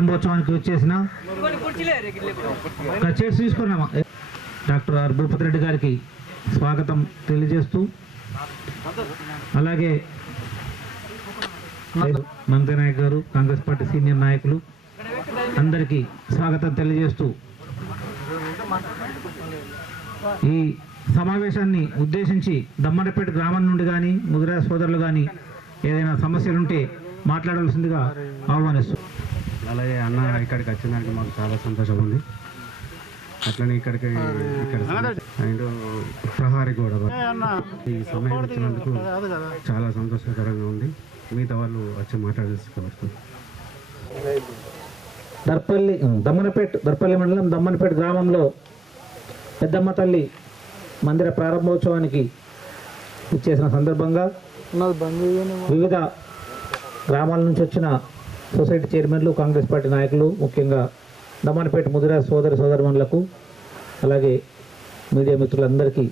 ప్రారంభోత్సవానికి వచ్చేసిన తీసుకున్నామా doctor are Bhupathi Reddy గారికి స్వాగతం తెలియజేస్తూ, అలాగే మంత్రి నాయక్ గారు, కాంగ్రెస్ పార్టీ సీనియర్ నాయకులు అందరికీ స్వాగతం తెలియజేస్తూ, ఈ సమావేశాన్ని ఉద్దేశించి దమ్మనపేట గ్రామం నుండి కానీ ముదిరాజ్ సోదరులు కానీ ఏదైనా సమస్యలుంటే మాట్లాడాల్సిందిగా ఆహ్వానిస్తాం. అలాగే అన్న ఇక్కడికి వచ్చినందుకు మాకు చాలా సంతోషం ఉంది. అట్లనే ఇక్కడ అండ్ ప్రహారీ కూడా ఈ సమయం ఇచ్చినందుకు చాలా సంతోషకరంగా ఉంది. మిగతా వాళ్ళు వచ్చి మాట్లాడేసుకోవచ్చు. దర్పల్లి మండలం దమ్మనపేట గ్రామంలో పెద్దమ్మ తల్లి మందిర ప్రారంభోత్సవానికి ఇచ్చేసిన సందర్భంగా వివిధ గ్రామాల నుంచి వచ్చిన సొసైటీ చైర్మన్లు, కాంగ్రెస్ పార్టీ నాయకులు, ముఖ్యంగా దమ్మనపేట ముదిరాజ్ సోదరమణులకు అలాగే మీడియా మిత్రులందరికీ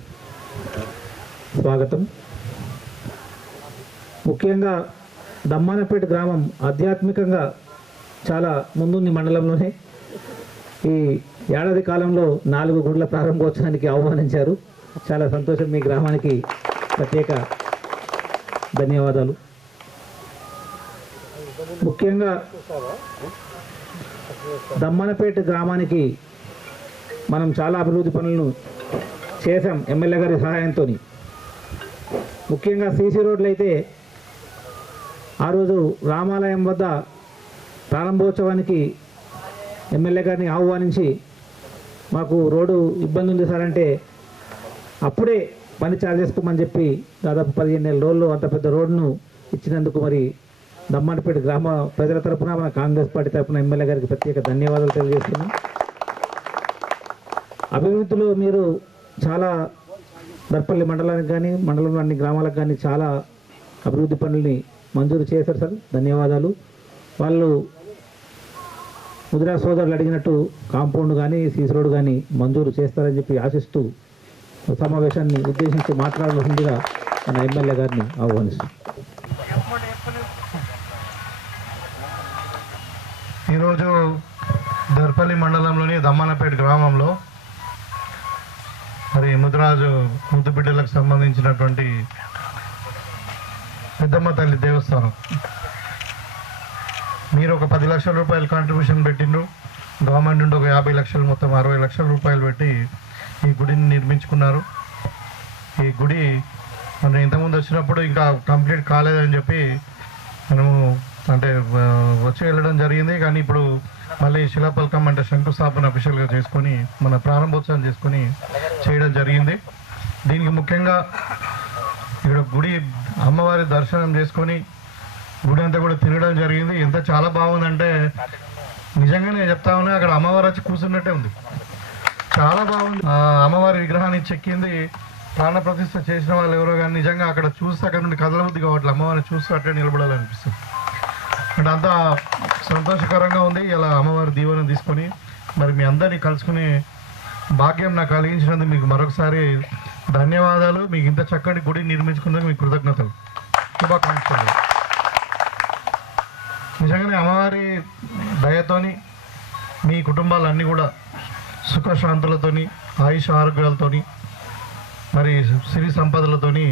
స్వాగతం. ముఖ్యంగా దమ్మనపేట గ్రామం ఆధ్యాత్మికంగా చాలా ముందుంది. మండలంలోనే ఈ ఏడాది కాలంలో 4 గుడుల ప్రారంభోత్సవానికి ఆహ్వానించారు. చాలా సంతోషం. మీ గ్రామానికి ప్రత్యేక ధన్యవాదాలు. ముఖ్యంగా దమ్మనపేట గ్రామానికి మనం చాలా అభివృద్ధి పనులను చేశాం ఎమ్మెల్యే గారి సహాయంతో. ముఖ్యంగా సీసీ రోడ్లు అయితే ఆ రోజు రామాలయం వద్ద ప్రారంభోత్సవానికి ఎమ్మెల్యే గారిని ఆహ్వానించి మాకు రోడ్డు ఇబ్బంది ఉంది సార్ అంటే అప్పుడే పని చాలు చేసుకోమని చెప్పి దాదాపు 15 రోజుల్లో అంత పెద్ద రోడ్డును ఇచ్చినందుకు మరి దమ్మనపేట గ్రామ ప్రజల తరఫున, మన కాంగ్రెస్ పార్టీ తరఫున ఎమ్మెల్యే గారికి ప్రత్యేక ధన్యవాదాలు తెలియజేస్తున్నాం. అభివృద్ధిలో మీరు చాలా దర్పల్లి మండలానికి కానీ మండలంలో అన్ని గ్రామాలకు కానీ చాలా అభివృద్ధి పనుల్ని మంజూరు చేశారు సార్, ధన్యవాదాలు. వాళ్ళు ముదిరాజ్ సోదరులు అడిగినట్టు కాంపౌండ్ కానీ సీసీ రోడ్ కానీ మంజూరు చేస్తారని చెప్పి ఆశిస్తూ సమావేశాన్ని ఉద్దేశించి మాట్లాడాల్సిందిగా మన ఎమ్మెల్యే గారిని ఆహ్వానిస్తాం. ఈరోజు దర్పల్లి మండలంలోని దమ్మనపేట గ్రామంలో మరి ముద్దు బిడ్డలకు సంబంధించినటువంటి పెద్దమ్మ తల్లి దేవస్థానం మీరు ఒక 10 లక్షల రూపాయలు కాంట్రిబ్యూషన్ పెట్టిండ్రు. గవర్నమెంట్ నుండి ఒక 50 లక్షలు, మొత్తం 60 లక్షల రూపాయలు పెట్టి ఈ గుడిని నిర్మించుకున్నారు. ఈ గుడి మనం ఇంతకుముందు వచ్చినప్పుడు ఇంకా కంప్లీట్ కాలేదని చెప్పి మనము అంటే వచ్చి వెళ్ళడం జరిగింది. కానీ ఇప్పుడు మళ్ళీ శిలాపలకం అంటే శంకుస్థాపన అఫీషియల్గా చేసుకొని మన ప్రారంభోత్సవం చేసుకొని చేయడం జరిగింది. దీనికి ముఖ్యంగా ఇక్కడ గుడి అమ్మవారి దర్శనం చేసుకొని గుడి అంతా కూడా తిరగడం జరిగింది. ఎంత చాలా బాగుందంటే నిజంగానే చెప్తా ఉన్నా, అక్కడ అమ్మవారు వచ్చి కూర్చున్నట్టే ఉంది. చాలా బాగుంది. అమ్మవారి విగ్రహాన్ని చెక్కింది ప్రాణప్రతిష్ఠ చేసిన వాళ్ళు ఎవరో కానీ నిజంగా అక్కడ చూస్తే అక్కడ నుండి కదలబుద్ధి కావట్లేదు. అమ్మవారిని చూస్తూ అట్లే నిలబడాలనిపిస్తుంది. అంటే అంతా సంతోషకరంగా ఉంది. ఇలా అమ్మవారి దీవెన తీసుకొని మరి మీ అందరినీ కలుసుకునే భాగ్యం నాకు కలిగించినందుకు మీకు మరొకసారి ధన్యవాదాలు. మీకు ఇంత చక్కటి గుడి నిర్మించుకున్నందుకు మీకు కృతజ్ఞతలు, శుభాకాంక్షలు. నిజంగానే అమ్మవారి దయతోని మీ కుటుంబాలన్నీ కూడా సుఖశాంతులతోని, ఆయుష ఆరోగ్యాలతోని, మరి సిరి సంపదలతోని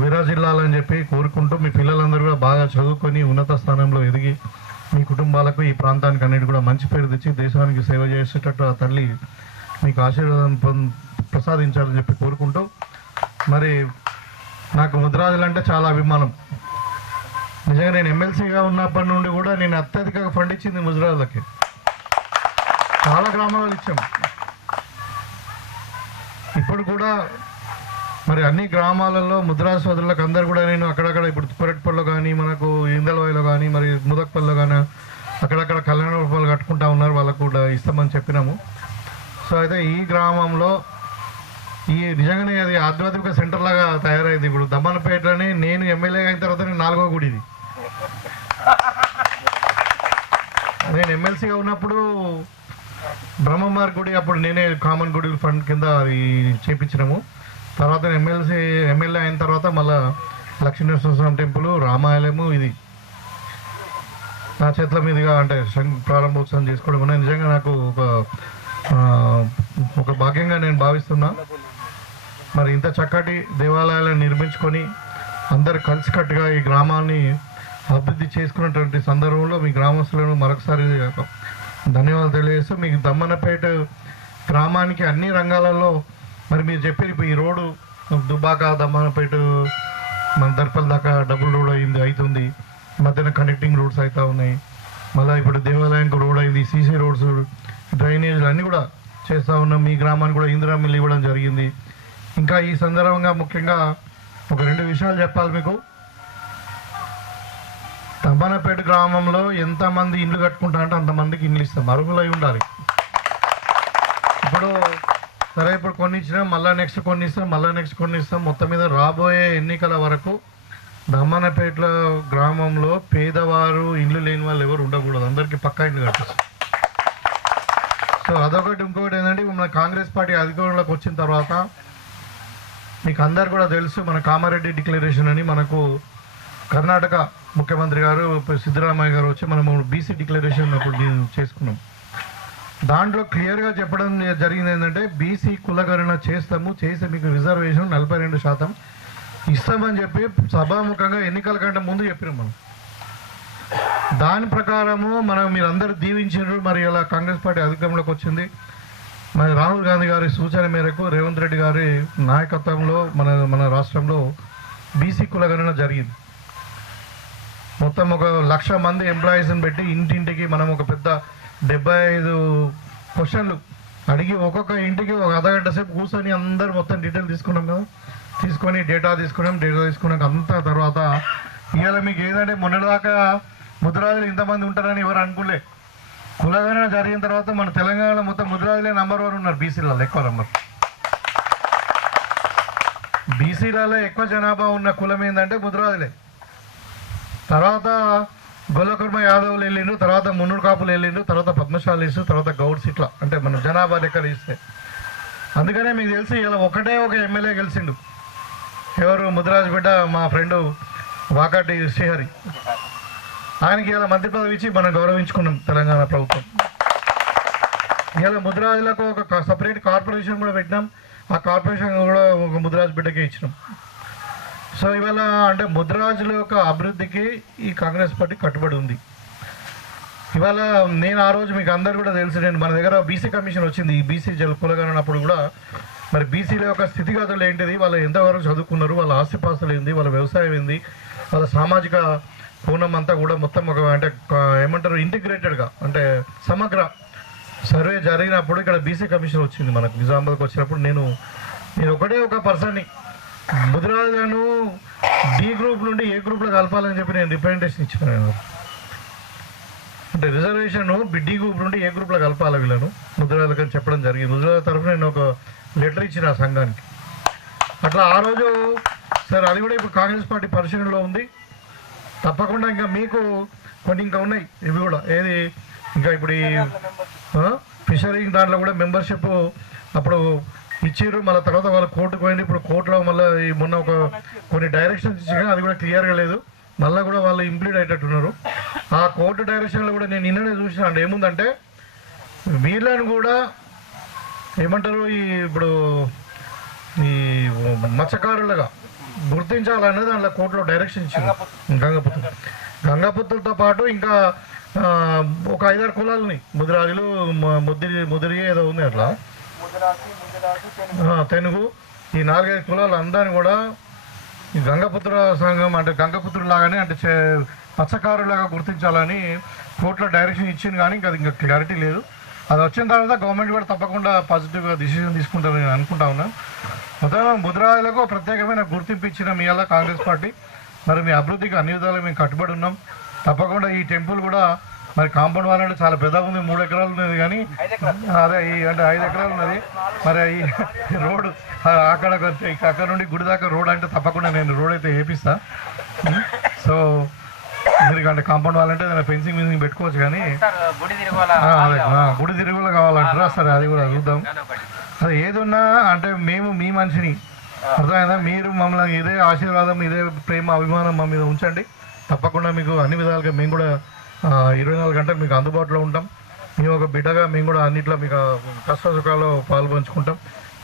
విరాజిల్లాలని చెప్పి కోరుకుంటూ మీ పిల్లలందరూ కూడా బాగా చదువుకొని ఉన్నత స్థానంలో ఎదిగి మీ కుటుంబాలకు, ఈ ప్రాంతానికి అన్నిటి కూడా మంచి పేరు తెచ్చి దేశానికి సేవ చేసేటట్టు ఆ తల్లి మీకు ఆశీర్వాదం ప్రసాదించాలని చెప్పి కోరుకుంటూ, మరి నాకు ముదిరాజులు అంటే చాలా అభిమానం. నిజంగా నేను ఎమ్మెల్సీగా ఉన్నప్పటి నుండి కూడా నేను అత్యధికంగా ఫండ్ ఇచ్చింది ముదిరాజులకి. చాలా గ్రామాలు ఇచ్చాం. ఇప్పుడు కూడా మరి అన్ని గ్రామాలలో ముదిరాజు సోదరులకు అందరు కూడా నేను అక్కడక్కడ ఇప్పుడు తుప్పరెట్పల్లిలో కానీ, మనకు ఇందలవాయిలో కానీ, మరి ముదక్పల్లిలో కానీ అక్కడక్కడ కళ్యాణ రూపాయలు కట్టుకుంటా ఉన్నారు. వాళ్ళకు కూడా ఇస్తామని చెప్పినాము. సో అయితే ఈ గ్రామంలో ఈ నిజంగానే అది ఆధ్యాత్మిక సెంటర్ లాగా తయారైంది. ఇప్పుడు దమ్మనపేటలోనే నేను ఎమ్మెల్యే అయిన తర్వాత 4వ గుడి ఇది. నేను ఎమ్మెల్సీగా ఉన్నప్పుడు బ్రహ్మమార్ గుడి అప్పుడు నేనే కామన్ గుడి ఫండ్ కింద అది చేపించినాము. తర్వాత ఎమ్మెల్యే అయిన తర్వాత మళ్ళా లక్ష్మీనరసింహస్వామి టెంపుల్, రామాలయము, ఇది నా చేతుల మీదుగా అంటే ప్రారంభోత్సవం చేసుకోవడం అనేది నిజంగా నాకు ఒక భాగ్యంగా నేను భావిస్తున్నా. మరి ఇంత చక్కటి దేవాలయాలను నిర్మించుకొని అందరు కలిసికట్టుగా ఈ గ్రామాన్ని అభివృద్ధి చేసుకున్నటువంటి సందర్భంలో మీ గ్రామస్తులను మరొకసారి ధన్యవాదాలు తెలియజేస్తూ, మీకు దమ్మన్నపేట గ్రామానికి అన్ని రంగాలలో మరి మీరు చెప్పారు ఈ రోడ్డు దుబ్బాక దమ్మన్నపేట మన దర్పల్ దాకా డబుల్ రోడ్ అవుతుంది, మధ్యన కనెక్టింగ్ రోడ్స్ అవుతా ఉన్నాయి, మళ్ళీ ఇప్పుడు దేవాలయానికి రోడ్ అయింది, సీసీ రోడ్స్, డ్రైనేజీలు అన్నీ కూడా చేస్తూ ఉన్నాం. మీ గ్రామానికి కూడా ఇందిరా మిల్ ఇవ్వడం జరిగింది. ఇంకా ఈ సందర్భంగా ముఖ్యంగా ఒక 2 విషయాలు చెప్పాలి మీకు. దమ్మన్నపేట గ్రామంలో ఎంతమంది ఇండ్లు కట్టుకుంటా అంటే అంతమందికి ఇండ్లు ఇస్తాం, అర్హులై ఉండాలి. ఇప్పుడు సరే ఇప్పుడు కొన్ని ఇచ్చినాం, మళ్ళీ నెక్స్ట్ కొన్ని ఇస్తాం, మళ్ళీ నెక్స్ట్ కొన్ని ఇస్తాం. మొత్తం మీద రాబోయే ఎన్నికల వరకు దమ్మన్నపేట గ్రామంలో పేదవారు ఇండ్లు లేని వాళ్ళు ఎవరు ఉండకూడదు, అందరికీ పక్కా ఇండ్లు కట్టిస్తాం. సో అదొకటి. ఇంకొకటి ఏంటంటే మన కాంగ్రెస్ పార్టీ అధికారంలోకి వచ్చిన తర్వాత మీకు అందరు కూడా తెలుసు, మన కామారెడ్డి డిక్లరేషన్ అని మనకు కర్ణాటక ముఖ్యమంత్రి గారు సిద్ధరామయ్య గారు వచ్చి మనము బీసీ డిక్లరేషన్ అప్పుడు చేసుకున్నాం. దాంట్లో క్లియర్గా చెప్పడం జరిగింది ఏంటంటే బీసీ కులగణన చేసి మీకు రిజర్వేషన్ 42% ఇస్తామని చెప్పి సభాముఖంగా ఎన్నికల కంటే ముందు చెప్పినాం మనం. దాని ప్రకారము మీరందరూ దీవించారు. మరి ఇలా కాంగ్రెస్ పార్టీ అధికారంలోకి వచ్చింది. మరి రాహుల్ గాంధీ గారి సూచన మేరకు రేవంత్ రెడ్డి గారి నాయకత్వంలో మన రాష్ట్రంలో బీసీ కులగణన జరిగింది. మొత్తం 1,00,000 మంది ఎంప్లాయీస్ని పెట్టి ఇంటింటికి మనం ఒక పెద్ద 75 క్వశ్చన్లు అడిగి ఒక్కొక్క ఇంటికి ఒక అర్ధగంట సేపు కూర్చొని అందరు మొత్తం డీటెయిల్ తీసుకున్నాం కదా. తీసుకొని డేటా తీసుకున్నాక అంతా తర్వాత ఇవాళ మీకు ఏదంటే మొన్నటిదాకా ముద్రాజులు ఇంతమంది ఉంటారని ఎవరు అనుకోలే. కులగణన జరిగిన తర్వాత మన తెలంగాణలో మొత్తం ముద్రాజులే నంబర్ 1 ఉన్నారు. బీసీలలో ఎక్కువ నెంబర్. బీసీలలో ఎక్కువ జనాభా ఉన్న కులం ఏంటంటే ముద్రాజులే. తర్వాత గొల్లకుర్మ యాదవులు వెళ్ళిండ్రు, తర్వాత మున్నూరు కాపులు వెళ్ళిండ్రు, తర్వాత పద్మశాలీస్, తర్వాత గౌడ్స్, ఇట్లా అంటే మన జనాభా లెక్కలు ఇస్తే. అందుకనే మీకు తెలిసి ఇలా ఒకటే ఒక ఎమ్మెల్యే గెలిచిండు. ఎవరు? ముద్రాజు బిడ్డ మా ఫ్రెండు వాకాటి శ్రీహరి. ఆయనకి ఇలా మంత్రి పదవి ఇచ్చి మనం గౌరవించుకున్నాం తెలంగాణ ప్రభుత్వం. ఇలా ముద్రాజులకు ఒక సపరేట్ కార్పొరేషన్ కూడా పెట్టినాం. ఆ కార్పొరేషన్ కూడా ఒక ముద్రాజు బిడ్డకే ఇచ్చినాం. సో ఇవాళ అంటే ముద్రాజుల యొక్క అభివృద్ధికి ఈ కాంగ్రెస్ పార్టీ కట్టుబడి ఉంది. ఇవాళ నేను ఆ రోజు మీకు అందరు కూడా తెలుసు, నేను మన దగ్గర బీసీ కమిషన్ వచ్చింది. ఈ బీసీ కులగణనప్పుడు కూడా మరి బీసీల యొక్క స్థితిగతులు ఏంటిది, వాళ్ళు ఎంతవరకు చదువుకున్నారు, వాళ్ళ ఆస్తిపాస్తులు ఏంది, వాళ్ళ వ్యవసాయం ఏంది, వాళ్ళ సామాజిక కోణం అంతా కూడా మొత్తం ఒక అంటే ఏమంటారు ఇంటిగ్రేటెడ్గా అంటే సమగ్ర సర్వే జరిగినప్పుడు ఇక్కడ బీసీ కమిషన్ వచ్చింది మనకు. నిజామాబాద్కి వచ్చినప్పుడు నేను ఒకటే ఒక పర్సన్ని ముద్రాజులను డి గ్రూప్ నుండి ఏ గ్రూప్లో కలపాలని చెప్పి నేను రిప్రజెంటేషన్ ఇచ్చాను. అంటే రిజర్వేషన్ డి గ్రూప్ నుండి ఏ గ్రూప్లో కలపాలి వీళ్ళను ముద్రాజులకు అని చెప్పడం జరిగింది. ముద్రాజుల తరఫున నేను ఒక లెటర్ ఇచ్చిన ఆ సంఘానికి. అట్లా ఆ రోజు సార్ అది కూడా ఇప్పుడు కాంగ్రెస్ పార్టీ పరిశీలనలో ఉంది. తప్పకుండా ఇంకా మీకు కొన్ని ఇంకా ఉన్నాయి. ఇవి కూడా ఏది ఇంకా ఇప్పుడు ఈ ఫిషరీ దాంట్లో కూడా మెంబర్షిప్ అప్పుడు ఇచ్చారు. మళ్ళీ తర్వాత వాళ్ళు కోర్టుకు పోయింది. ఇప్పుడు కోర్టులో మళ్ళీ మొన్న కొన్ని డైరెక్షన్స్ ఇచ్చారు, అది కూడా క్లియర్గా లేదు. మళ్ళీ కూడా వాళ్ళు ఇంప్లీడ్ అయ్యేటట్టున్నారు. ఆ కోర్టు డైరెక్షన్లో కూడా నేను నిన్ననే చూసిన అంటే ఏముందంటే వీళ్ళని కూడా ఏమంటారు ఇప్పుడు ఈ మత్స్యకారులుగా గుర్తించాలనేది దాంట్లో కోర్టులో డైరెక్షన్ ఇచ్చింది. గంగపుత్రులతో పాటు ఇంకా ఒక 5-6 కులాలని ముదిరాజులు ముదిరి ఏదో ఉంది అట్లా తెనుగు ఈ 4-5 కులాలు అందరినీ కూడా ఈ గంగపుత్ర సంఘం అంటే గంగపుత్రులాగానే అంటే మత్స్యకారులాగా గుర్తించాలని కోర్టులో డైరెక్షన్ ఇచ్చింది. కానీ ఇంకా క్లారిటీ లేదు. అది వచ్చిన తర్వాత గవర్నమెంట్ కూడా తప్పకుండా పాజిటివ్గా డిసిషన్ తీసుకుంటారని నేను అనుకుంటా ఉన్నాను. మొత్తం ముద్రాజులకు ప్రత్యేకమైన గుర్తింపు ఇచ్చిన మీ వల్ల కాంగ్రెస్ పార్టీ మరి మీ అభివృద్ధికి అన్ని విధాలు మేము కట్టుబడి ఉన్నాం. తప్పకుండా ఈ టెంపుల్ కూడా మరి కాంపౌండ్ వాల్ అంటే చాలా పెద్దగా ఉంది, 3 ఎకరాలు ఉన్నది. కానీ అదే అంటే 5 ఎకరాలు ఉన్నది. మరి ఈ రోడ్డు అక్కడ నుండి గుడి దాకా రోడ్ అంటే తప్పకుండా నేను రోడ్ అయితే వేపిస్తా. సో మీరు అంటే కాంపౌండ్ వాల్ అంటే ఫెన్సింగ్ మీసింగ్ పెట్టుకోవచ్చు. కానీ అదే గుడి తిరుగులో కావాలంటారా? సరే అది కూడా చూద్దాం. అది ఏదున్నా అంటే మేము మీ మనిషిని అర్థమైందా, మీరు మమ్మల్ని ఇదే ఆశీర్వాదం ఇదే ప్రేమ అభిమానం మా మీద ఉంచండి. తప్పకుండా మీకు అన్ని విధాలుగా మేము కూడా 24 గంటలు మీకు అందుబాటులో ఉంటాం. మేము ఒక బిడ్డగా మేము కూడా అన్నింటిలో మీకు కష్ట సుఖాల్లో పాల్పంచుకుంటాం.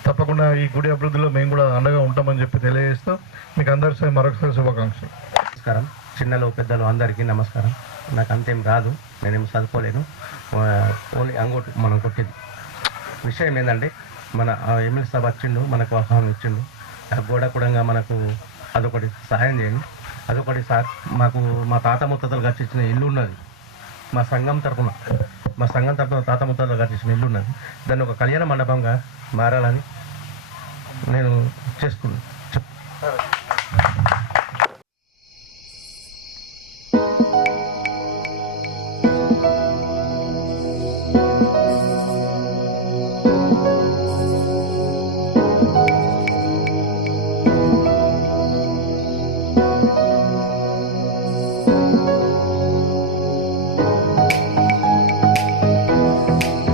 తప్పకుండా ఈ గుడి అభివృద్ధిలో మేము కూడా అండగా ఉంటామని చెప్పి తెలియజేస్తూ మీకు అందరికీ మరొకసారి శుభాకాంక్షలు. నమస్కారం. చిన్నలు పెద్దలు అందరికీ నమస్కారం. నాకు అంతేం రాదు, నేనేం చదువుకోలేను, ఓన్లీ అంగోటు మనం కొట్టేది. విషయం ఏంటంటే మన ఎమ్మెల్యే సభ వచ్చిండు, మనకు ఆహ్వానం ఇచ్చిండు. ఆ గోడ కూడా మనకు అదొకటి సహాయం చేయండి. అదొకటి సార్, మాకు మా తాత ముత్తతలు కట్టించిన ఇల్లు ఉన్నది, మా సంఘం తరఫున తాత ముత్తతలు కట్టించిన ఇల్లు ఉన్నది. దాన్ని ఒక కళ్యాణ మండపంగా మారాలని నేను చేసుకున్నాను.